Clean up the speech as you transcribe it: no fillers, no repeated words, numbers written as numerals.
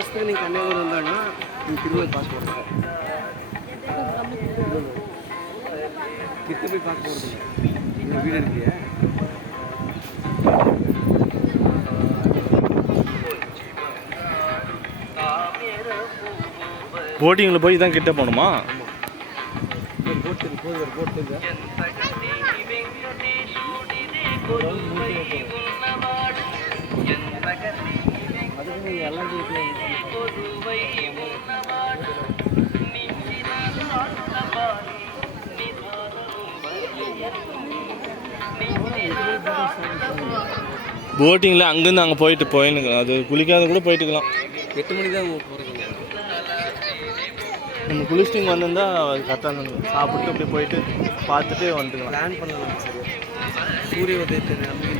வருஷத்துக்கு நீங்கள் கன்னியாகுமரி வந்தாங்கன்னா நீங்கள் திரும்ப பார்க்க போகிறது கிட்ட போய் பார்க்க போகிறது இல்லை வீடு இருக்கியா போட்டிங்கில் போய் தான் கிட்ட போகணுமா? போட்டு அதுக்கு நீங்கள் எல்லாம் போட்டிங்கில் அங்கேருந்து அங்கே போயின்னு அது குளிக்காத கூட போயிட்டுக்கலாம். 8 மணி தான் போகிறீங்க. நம்ம குளிச்சுட்டு இங்கே வந்திருந்தா கரெக்டாக சாப்பிட்டு அப்படியே போயிட்டு பார்த்துட்டு வந்துக்கலாம். பிளான் பண்ணலாம். சரி, சூரிய உதயத்தை நம்பி